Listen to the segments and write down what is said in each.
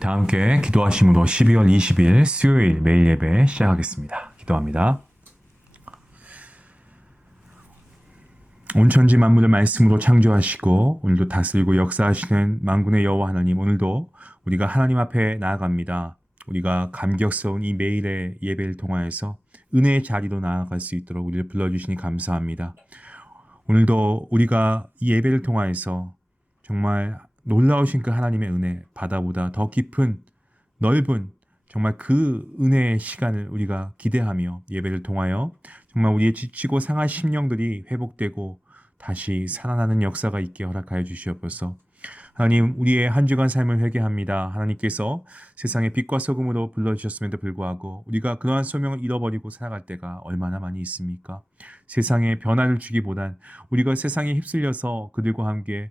다 함께 기도하심으로 12월 20일 수요일 매일 예배 시작하겠습니다. 기도합니다. 온 천지 만물을 말씀으로 창조하시고 오늘도 다스리고 역사하시는 만군의 여호와 하나님, 오늘도 우리가 하나님 앞에 나아갑니다. 우리가 감격스러운 이 매일의 예배를 통하여서 은혜의 자리로 나아갈 수 있도록 우리를 불러주시니 감사합니다. 오늘도 우리가 이 예배를 통하여서 정말 놀라우신 그 하나님의 은혜, 바다보다 더 깊은 넓은 정말 그 은혜의 시간을 우리가 기대하며 예배를 통하여 정말 우리의 지치고 상한 심령들이 회복되고 다시 살아나는 역사가 있게 허락하여 주시옵소서. 하나님, 우리의 한 주간 삶을 회개합니다. 하나님께서 세상의 빛과 소금으로 불러주셨음에도 불구하고 우리가 그러한 소명을 잃어버리고 살아갈 때가 얼마나 많이 있습니까? 세상에 변화를 주기보단 우리가 세상에 휩쓸려서 그들과 함께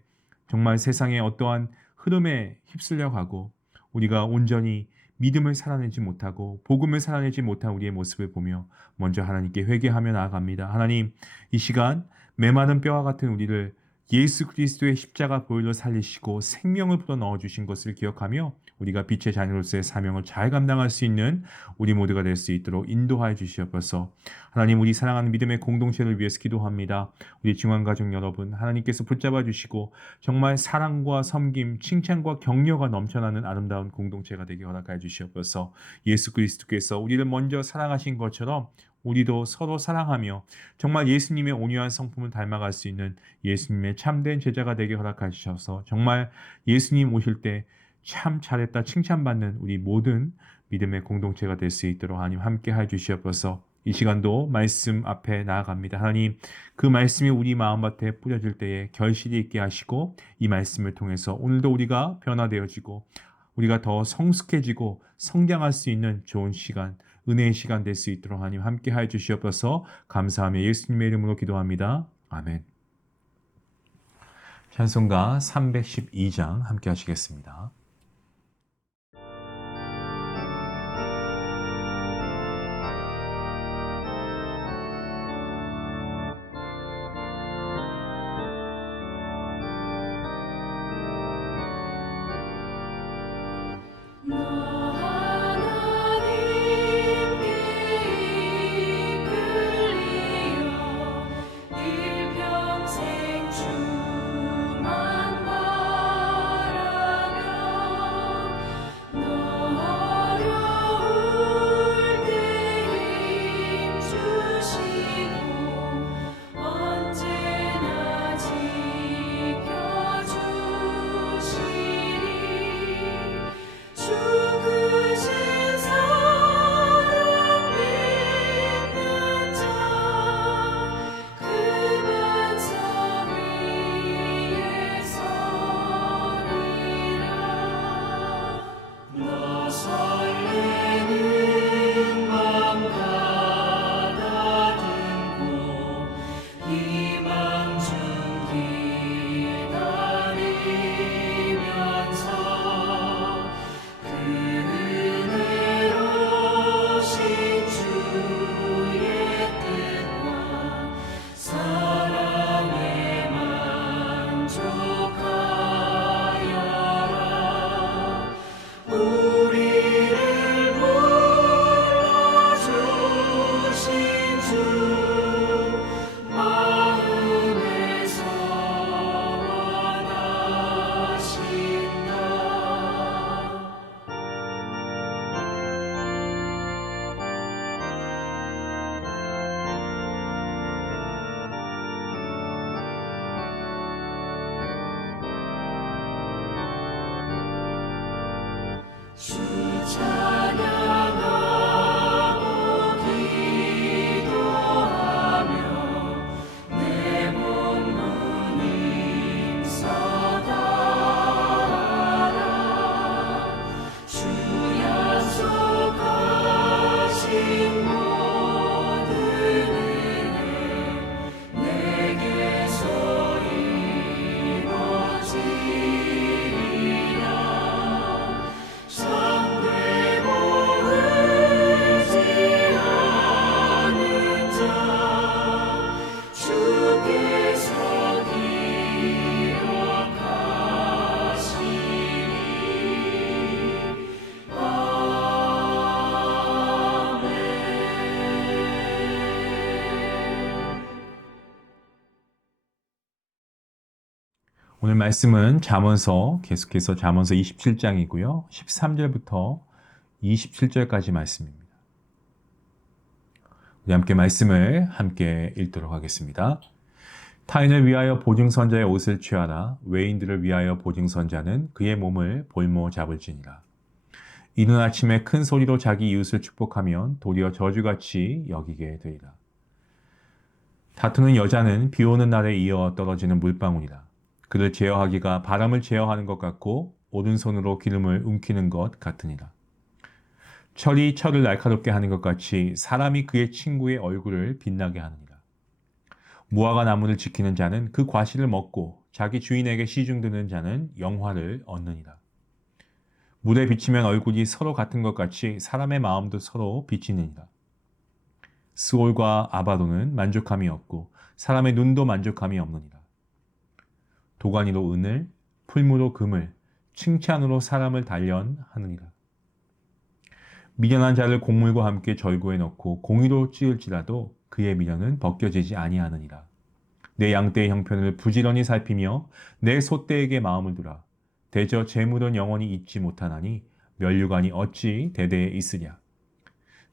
정말 세상의 어떠한 흐름에 휩쓸려 가고 우리가 온전히 믿음을 살아내지 못하고 복음을 살아내지 못한 우리의 모습을 보며 먼저 하나님께 회개하며 나아갑니다. 하나님, 이 시간 메마른 뼈와 같은 우리를 예수 그리스도의 십자가 보혈로 살리시고 생명을 불어넣어 주신 것을 기억하며 우리가 빛의 자녀로서의 사명을 잘 감당할 수 있는 우리 모두가 될 수 있도록 인도하여 주시옵소서. 하나님, 우리 사랑하는 믿음의 공동체를 위해서 기도합니다. 우리 중환가족 여러분, 하나님께서 붙잡아 주시고 정말 사랑과 섬김, 칭찬과 격려가 넘쳐나는 아름다운 공동체가 되게 허락하여 주시옵소서. 예수 그리스도께서 우리를 먼저 사랑하신 것처럼 우리도 서로 사랑하며 정말 예수님의 온유한 성품을 닮아갈 수 있는 예수님의 참된 제자가 되게 허락하셔서 정말 예수님 오실 때 참 잘했다 칭찬받는 우리 모든 믿음의 공동체가 될 수 있도록 하나님 함께 해 주시옵소서. 이 시간도 말씀 앞에 나아갑니다. 하나님, 그 말씀이 우리 마음밭에 뿌려질 때에 결실이 있게 하시고 이 말씀을 통해서 오늘도 우리가 변화되어지고 우리가 더 성숙해지고 성장할 수 있는 좋은 시간, 은혜의 시간 될 수 있도록 하나님 함께 하여 주시옵소서. 감사하며 예수님의 이름으로 기도합니다. 아멘. 찬송가 312장 함께 하시겠습니다. 말씀은 잠언서 계속해서 잠언서 27장이고요. 13절부터 27절까지 말씀입니다. 우리 함께 말씀을 함께 읽도록 하겠습니다. 타인을 위하여 보증선자의 옷을 취하라. 외인들을 위하여 보증선자는 그의 몸을 볼모 잡을지니라. 이른 아침에 큰 소리로 자기 이웃을 축복하면 도리어 저주같이 여기게 되리라. 다투는 여자는 비 오는 날에 이어 떨어지는 물방울이라. 그를 제어하기가 바람을 제어하는 것 같고 오른손으로 기름을 움키는 것 같으니라. 철이 철을 날카롭게 하는 것 같이 사람이 그의 친구의 얼굴을 빛나게 하느니라. 무화과 나무를 지키는 자는 그 과실을 먹고 자기 주인에게 시중드는 자는 영화를 얻느니라. 물에 비치면 얼굴이 서로 같은 것 같이 사람의 마음도 서로 비치느니라. 스올과 아바도는 만족함이 없고 사람의 눈도 만족함이 없느니라. 도가니로 은을, 풀무로 금을, 칭찬으로 사람을 단련하느니라. 미련한 자를 곡물과 함께 절구에 넣고 공의로 찌을지라도 그의 미련은 벗겨지지 아니하느니라. 내 양떼의 형편을 부지런히 살피며 내 소떼에게 마음을 두라. 대저 재물은 영원히 잊지 못하나니 면류관이 어찌 대대에 있으랴.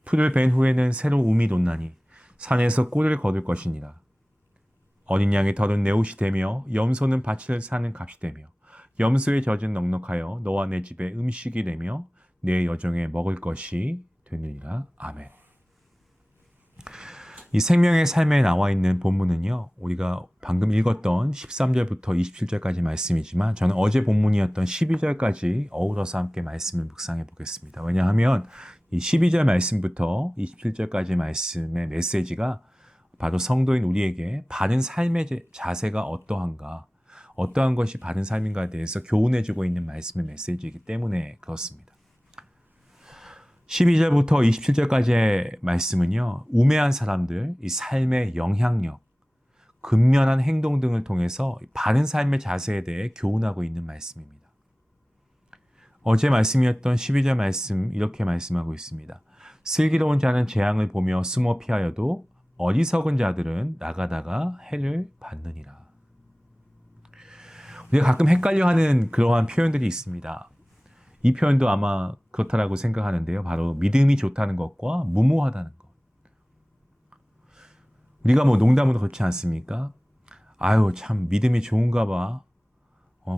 풀을 벤 후에는 새로 움이 돋나니 산에서 꿀을 거둘 것이니라. 어린 양의 털은 내 옷이 되며 염소는 밭을 사는 값이 되며 염소의 젖은 넉넉하여 너와 내 집에 음식이 되며 내 여종에 먹을 것이 되느니라. 아멘. 이 생명의 삶에 나와 있는 본문은요, 우리가 방금 읽었던 13절부터 27절까지 말씀이지만 저는 어제 본문이었던 12절까지 어우러서 함께 말씀을 묵상해 보겠습니다. 왜냐하면 이 12절 말씀부터 27절까지 말씀의 메시지가 바로 성도인 우리에게 바른 삶의 자세가 어떠한가, 어떠한 것이 바른 삶인가에 대해서 교훈해주고 있는 말씀의 메시지이기 때문에 그렇습니다. 12절부터 27절까지의 말씀은요, 우매한 사람들, 이 삶의 영향력, 근면한 행동 등을 통해서 바른 삶의 자세에 대해 교훈하고 있는 말씀입니다. 어제 말씀이었던 12절 말씀 이렇게 말씀하고 있습니다. 슬기로운 자는 재앙을 보며 숨어 피하여도 어리석은 자들은 나가다가 해를 받느니라. 우리가 가끔 헷갈려하는 그러한 표현들이 있습니다. 이 표현도 아마 그렇다라고 생각하는데요. 바로 믿음이 좋다는 것과 무모하다는 것. 우리가 뭐 농담으로 그렇지 않습니까? 아유, 참 믿음이 좋은가 봐.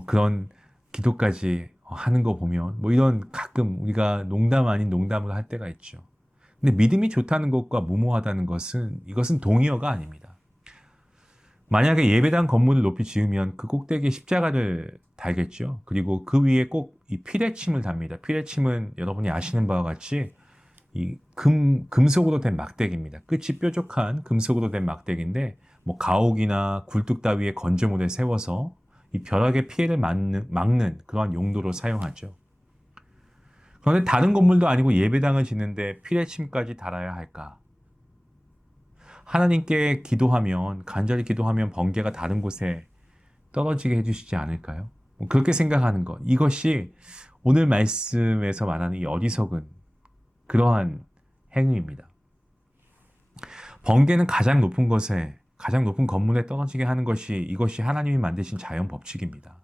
그런 기도까지 하는 거 보면 뭐 이런 가끔 우리가 농담 아닌 농담으로 할 때가 있죠. 근데 믿음이 좋다는 것과 무모하다는 것은 이것은 동의어가 아닙니다. 만약에 예배당 건물을 높이 지으면 그 꼭대기에 십자가를 달겠죠. 그리고 그 위에 꼭 이 피레침을 답니다. 피레침은 여러분이 아시는 바와 같이 이 금속으로 된 막대기입니다. 끝이 뾰족한 금속으로 된 막대기인데 뭐 가옥이나 굴뚝 따위에 건조물에 세워서 이 벼락의 피해를 막는 그러한 용도로 사용하죠. 그런데 다른 건물도 아니고 예배당을 짓는데 피레침까지 달아야 할까? 하나님께 기도하면, 간절히 기도하면 번개가 다른 곳에 떨어지게 해주시지 않을까요? 그렇게 생각하는 것. 이것이 오늘 말씀에서 말하는 이 어리석은 그러한 행위입니다. 번개는 가장 높은 곳에, 가장 높은 건물에 떨어지게 하는 것이 이것이 하나님이 만드신 자연 법칙입니다.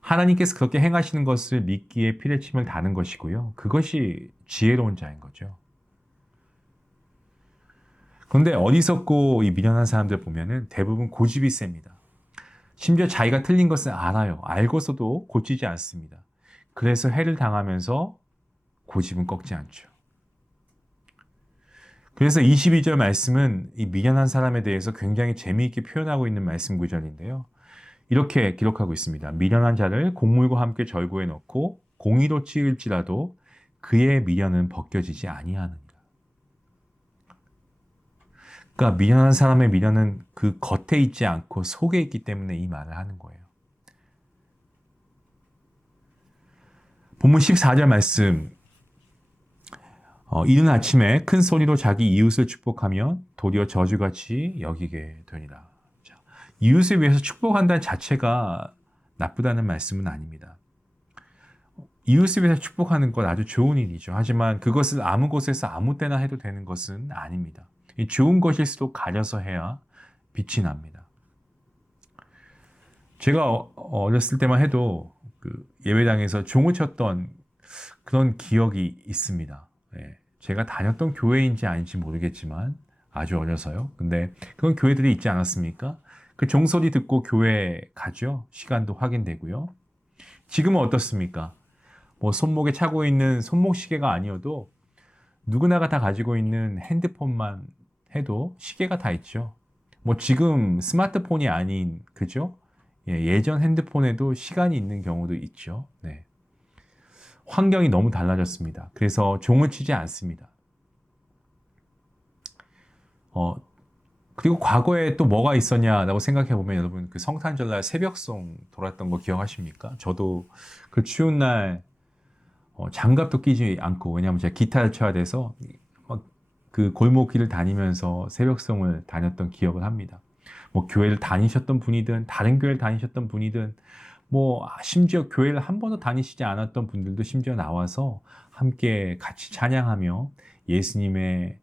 하나님께서 그렇게 행하시는 것을 믿기에 피레침을 다는 것이고요. 그것이 지혜로운 자인 거죠. 그런데 어리석고 이 미련한 사람들 보면은 대부분 고집이 셉니다. 심지어 자기가 틀린 것을 알아요. 알고서도 고치지 않습니다. 그래서 해를 당하면서 고집은 꺾지 않죠. 그래서 22절 말씀은 이 미련한 사람에 대해서 굉장히 재미있게 표현하고 있는 말씀 구절인데요. 이렇게 기록하고 있습니다. 미련한 자를 곡물과 함께 절구에 넣고 공의로 찌을지라도 그의 미련은 벗겨지지 아니하느니라. 그러니까 미련한 사람의 미련은 그 겉에 있지 않고 속에 있기 때문에 이 말을 하는 거예요. 본문 14절 말씀, 이른 아침에 큰 소리로 자기 이웃을 축복하면 도리어 저주같이 여기게 되리라. 자, 이웃을 위해서 축복한다는 자체가 나쁘다는 말씀은 아닙니다. 이웃을 위해서 축복하는 건 아주 좋은 일이죠. 하지만 그것을 아무 곳에서 아무 때나 해도 되는 것은 아닙니다. 이 좋은 것일수록 가려서 해야 빛이 납니다. 제가 어렸을 때만 해도 그 예배당에서 종을 쳤던 그런 기억이 있습니다. 예, 제가 다녔던 교회인지 아닌지 모르겠지만 아주 어려서요. 근데 그런 교회들이 있지 않았습니까? 그 종소리 듣고 교회 가죠. 시간도 확인되고요. 지금은 어떻습니까? 뭐 손목에 차고 있는 손목 시계가 아니어도 누구나가 다 가지고 있는 핸드폰만 해도 시계가 다 있죠. 뭐 지금 스마트폰이 아닌 그죠? 예전 핸드폰에도 시간이 있는 경우도 있죠. 네. 환경이 너무 달라졌습니다. 그래서 종을 치지 않습니다. 그리고 과거에 또 뭐가 있었냐라고 생각해 보면 여러분 그 성탄절날 새벽송 돌았던 거 기억하십니까? 저도 그 추운 날 장갑도 끼지 않고 왜냐하면 제가 기타를 쳐야 돼서 막 그 골목길을 다니면서 새벽송을 다녔던 기억을 합니다. 뭐 교회를 다니셨던 분이든 다른 교회를 다니셨던 분이든 뭐 심지어 교회를 한 번도 다니시지 않았던 분들도 심지어 나와서 함께 같이 찬양하며 예수님의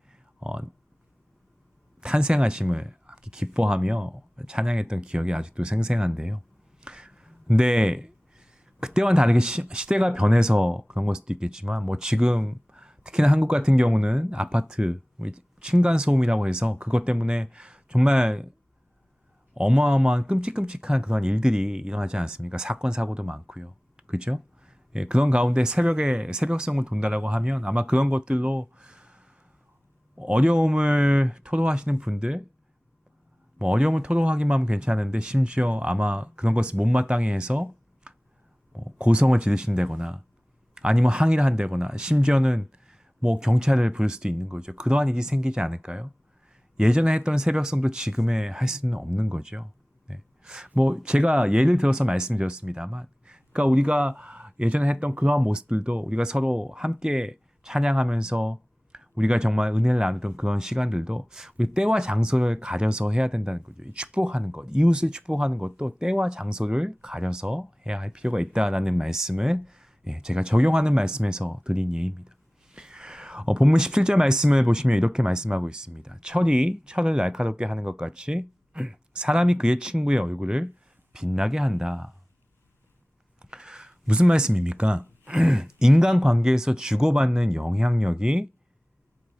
탄생하심을 기뻐하며 찬양했던 기억이 아직도 생생한데요. 근데 그때와는 다르게 시대가 변해서 그런 걸 수도 있겠지만 뭐 지금 특히나 한국 같은 경우는 아파트 층간소음이라고 해서 그것 때문에 정말 어마어마한 끔찍끔찍한 그런 일들이 일어나지 않습니까? 사건 사고도 많고요. 그죠? 예, 그런 가운데 새벽에 새벽송을 돈다라고 하면 아마 그런 것들로 어려움을 토로하시는 분들 뭐 어려움을 토로하기만 하면 괜찮은데 심지어 아마 그런 것을 못마땅해 해서 고성을 지르신다거나 아니면 항의를 한다거나 심지어는 뭐 경찰을 부를 수도 있는 거죠. 그러한 일이 생기지 않을까요? 예전에 했던 새벽송도 지금에 할 수는 없는 거죠. 네. 뭐 제가 예를 들어서 말씀드렸습니다만, 그러니까 우리가 예전에 했던 그러한 모습들도 우리가 서로 함께 찬양하면서 우리가 정말 은혜를 나누던 그런 시간들도 우리 때와 장소를 가려서 해야 된다는 거죠. 축복하는 것, 이웃을 축복하는 것도 때와 장소를 가려서 해야 할 필요가 있다라는 말씀을 제가 적용하는 말씀에서 드린 예입니다. 본문 17절 말씀을 보시면 이렇게 말씀하고 있습니다. 철이 철을 날카롭게 하는 것 같이 사람이 그의 친구의 얼굴을 빛나게 한다. 무슨 말씀입니까? 인간관계에서 주고받는 영향력이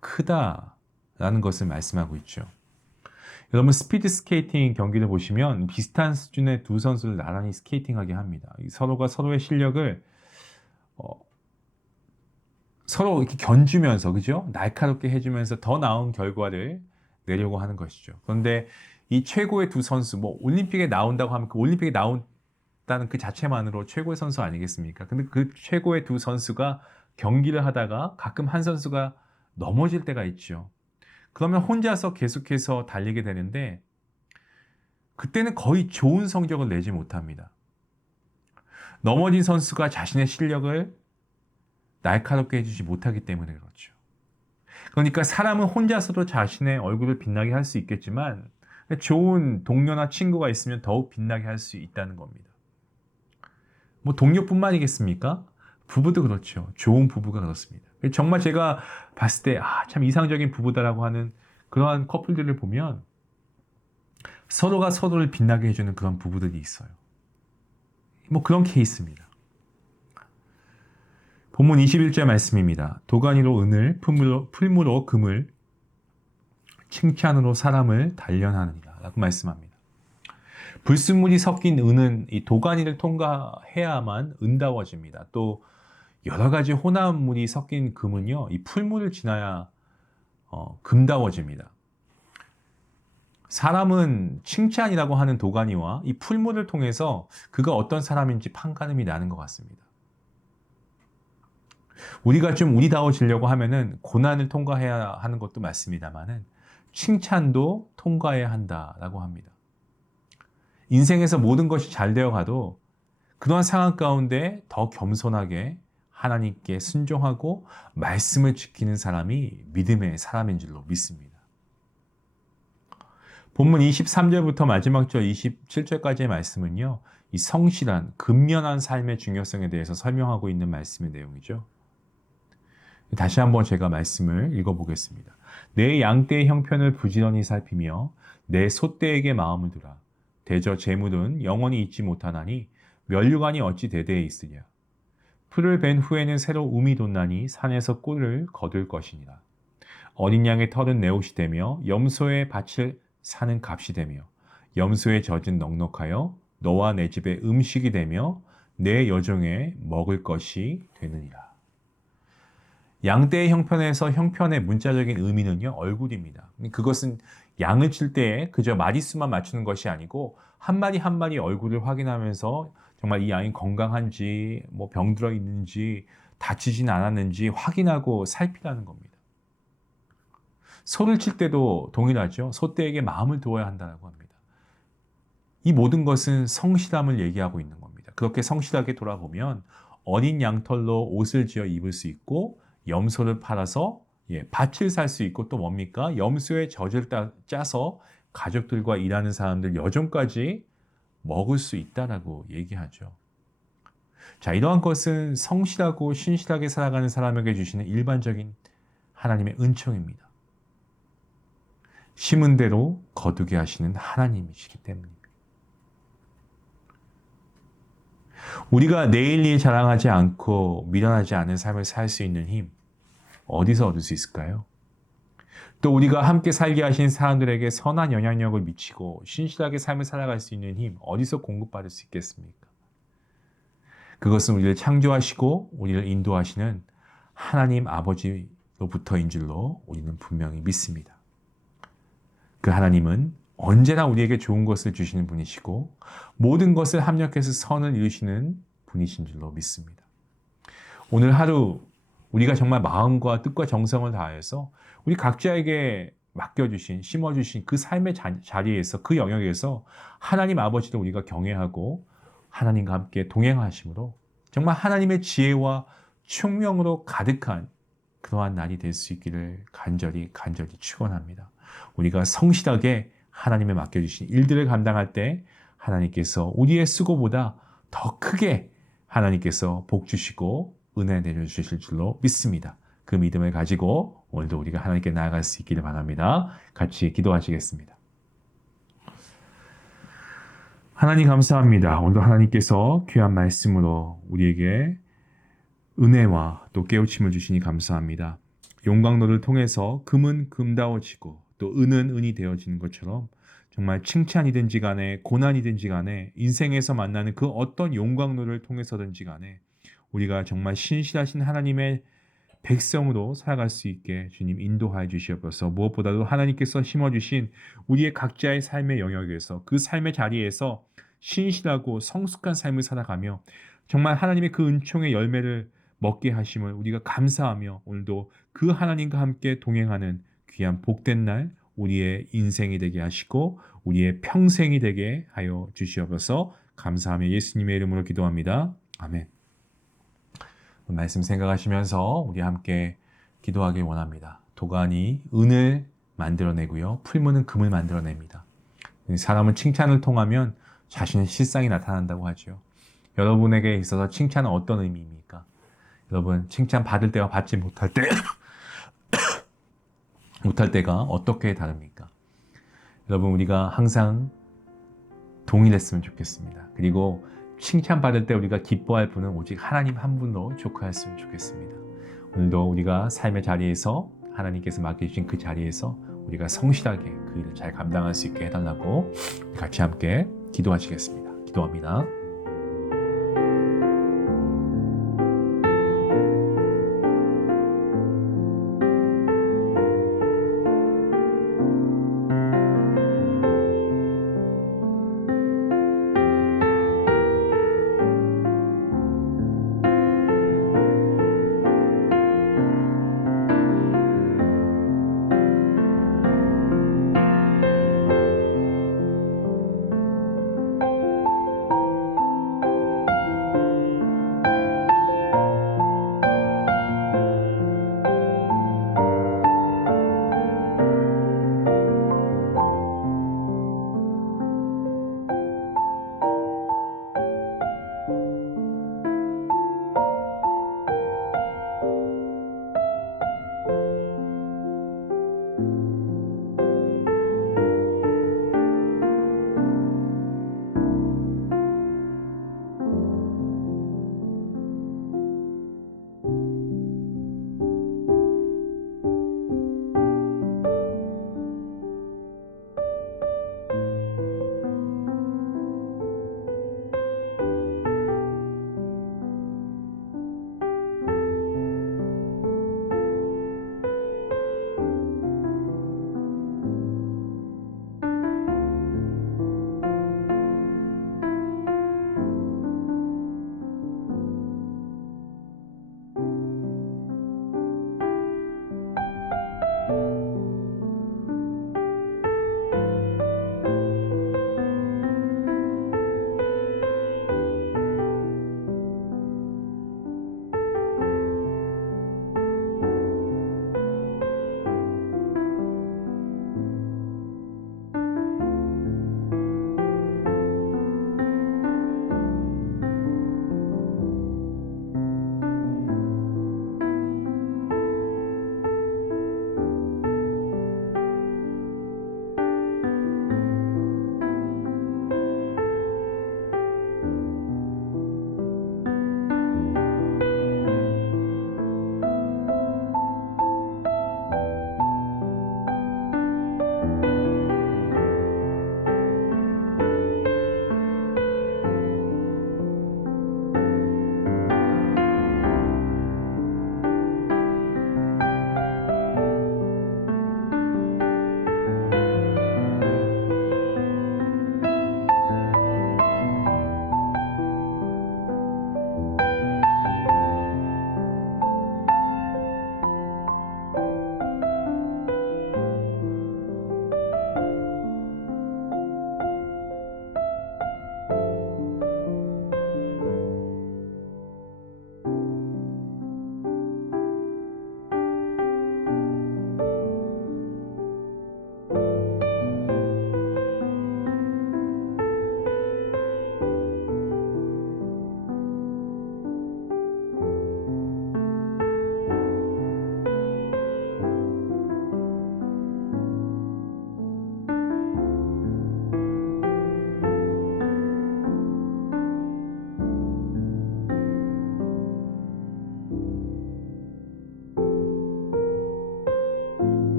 크다라는 것을 말씀하고 있죠. 여러분 스피드 스케이팅 경기를 보시면 비슷한 수준의 두 선수를 나란히 스케이팅하게 합니다. 서로가 서로의 실력을 서로 이렇게 견주면서 그죠? 날카롭게 해주면서 더 나은 결과를 내려고 하는 것이죠. 그런데 이 최고의 두 선수, 뭐 올림픽에 나온다고 하면 그 올림픽에 나온다는 그 자체만으로 최고의 선수 아니겠습니까? 근데 그 최고의 두 선수가 경기를 하다가 가끔 한 선수가 넘어질 때가 있죠. 그러면 혼자서 계속해서 달리게 되는데 그때는 거의 좋은 성적을 내지 못합니다. 넘어진 선수가 자신의 실력을 날카롭게 해주지 못하기 때문에 그렇죠. 그러니까 사람은 혼자서도 자신의 얼굴을 빛나게 할 수 있겠지만 좋은 동료나 친구가 있으면 더욱 빛나게 할 수 있다는 겁니다. 뭐 동료뿐만이겠습니까? 부부도 그렇죠. 좋은 부부가 그렇습니다. 정말 제가 봤을 때 참 이상적인 부부다라고 하는 그러한 커플들을 보면 서로가 서로를 빛나게 해주는 그런 부부들이 있어요. 뭐 그런 케이스입니다. 본문 21절 말씀입니다. 도가니로 은을, 풀무로 금을, 칭찬으로 사람을 단련하느니라 라고 말씀합니다. 불순물이 섞인 은은 이 도가니를 통과해야만 은다워집니다. 또 여러 가지 혼합물이 섞인 금은요, 이 풀물을 지나야 금다워집니다. 사람은 칭찬이라고 하는 도가니와 이 풀물을 통해서 그가 어떤 사람인지 판가름이 나는 것 같습니다. 우리가 좀 우리다워지려고 하면은 고난을 통과해야 하는 것도 맞습니다만은 칭찬도 통과해야 한다라고 합니다. 인생에서 모든 것이 잘 되어 가도 그러한 상황 가운데 더 겸손하게 하나님께 순종하고 말씀을 지키는 사람이 믿음의 사람인 줄로 믿습니다. 본문 23절부터 마지막 절 27절까지의 말씀은요, 이 성실한, 근면한 삶의 중요성에 대해서 설명하고 있는 말씀의 내용이죠. 다시 한번 제가 말씀을 읽어보겠습니다. 내 양떼의 형편을 부지런히 살피며 내 소떼에게 마음을 두라. 대저 재물은 영원히 있지 못하나니 면류관이 어찌 대대에 있으랴. 풀을 벤 후에는 새로 움이 돋나니 산에서 꿀을 거둘 것이니라. 어린 양의 털은 내 옷이 되며 염소의 밭을 사는 값이 되며 염소의 젖은 넉넉하여 너와 내 집의 음식이 되며 내 여종의 먹을 것이 되느니라. 양떼의 형편에서 형편의 문자적인 의미는요, 얼굴입니다. 그것은 양을 칠 때 그저 마리수만 맞추는 것이 아니고 한 마리 한 마리 얼굴을 확인하면서 정말 이 양이 건강한지, 뭐 병들어 있는지, 다치진 않았는지 확인하고 살피라는 겁니다. 소를 칠 때도 동일하죠. 소떼에게 마음을 두어야 한다고 합니다. 이 모든 것은 성실함을 얘기하고 있는 겁니다. 그렇게 성실하게 돌아보면 어린 양털로 옷을 지어 입을 수 있고 염소를 팔아서 밭을 살 수 있고 또 뭡니까? 염소의 젖을 짜서 가족들과 일하는 사람들 여종까지 먹을 수 있다라고 얘기하죠. 자, 이러한 것은 성실하고 신실하게 살아가는 사람에게 주시는 일반적인 하나님의 은총입니다. 심은 대로 거두게 하시는 하나님이시기 때문입니다. 우리가 내일 일 자랑하지 않고 미련하지 않은 삶을 살 수 있는 힘, 어디서 얻을 수 있을까요? 또 우리가 함께 살게 하신 사람들에게 선한 영향력을 미치고 신실하게 삶을 살아갈 수 있는 힘, 어디서 공급받을 수 있겠습니까? 그것은 우리를 창조하시고 우리를 인도하시는 하나님 아버지로부터인 줄로 우리는 분명히 믿습니다. 그 하나님은 언제나 우리에게 좋은 것을 주시는 분이시고 모든 것을 합력해서 선을 이루시는 분이신 줄로 믿습니다. 오늘 하루 우리가 정말 마음과 뜻과 정성을 다해서 우리 각자에게 맡겨주신, 심어주신 그 삶의 자리에서, 그 영역에서 하나님 아버지를 우리가 경외하고 하나님과 함께 동행하심으로 정말 하나님의 지혜와 총명으로 가득한 그러한 날이 될 수 있기를 간절히 축원합니다. 우리가 성실하게 하나님의 맡겨주신 일들을 감당할 때 하나님께서 우리의 수고보다 더 크게 하나님께서 복 주시고 은혜 내려주실 줄로 믿습니다. 그 믿음을 가지고 오늘도 우리가 하나님께 나아갈 수 있기를 바랍니다. 같이 기도하시겠습니다. 하나님 감사합니다. 오늘도 하나님께서 귀한 말씀으로 우리에게 은혜와 또 깨우침을 주시니 감사합니다. 용광로를 통해서 금은 금다워지고 또 은은 은이 되어지는 것처럼 정말 칭찬이든지 간에 고난이든지 간에 인생에서 만나는 그 어떤 용광로를 통해서든지 간에 우리가 정말 신실하신 하나님의 백성으로 살아갈 수 있게 주님 인도하여 주시옵소서. 무엇보다도 하나님께서 심어주신 우리의 각자의 삶의 영역에서 그 삶의 자리에서 신실하고 성숙한 삶을 살아가며 정말 하나님의 그 은총의 열매를 먹게 하심을 우리가 감사하며 오늘도 그 하나님과 함께 동행하는 귀한 복된 날 우리의 인생이 되게 하시고 우리의 평생이 되게 하여 주시옵소서. 감사하며 예수님의 이름으로 기도합니다. 아멘. 말씀 생각하시면서 우리 함께 기도하길 원합니다. 도간이 은을 만들어내고요. 풀무는 금을 만들어냅니다. 사람은 칭찬을 통하면 자신의 실상이 나타난다고 하죠. 여러분에게 있어서 칭찬은 어떤 의미입니까? 여러분 칭찬 받을 때와 받지 못할 때가 어떻게 다릅니까? 여러분 우리가 항상 동일했으면 좋겠습니다. 그리고 칭찬받을 때 우리가 기뻐할 분은 오직 하나님 한 분로 족하였으면 좋겠습니다. 오늘도 우리가 삶의 자리에서 하나님께서 맡겨주신 그 자리에서 우리가 성실하게 그 일을 잘 감당할 수 있게 해달라고 같이 함께 기도하시겠습니다. 기도합니다.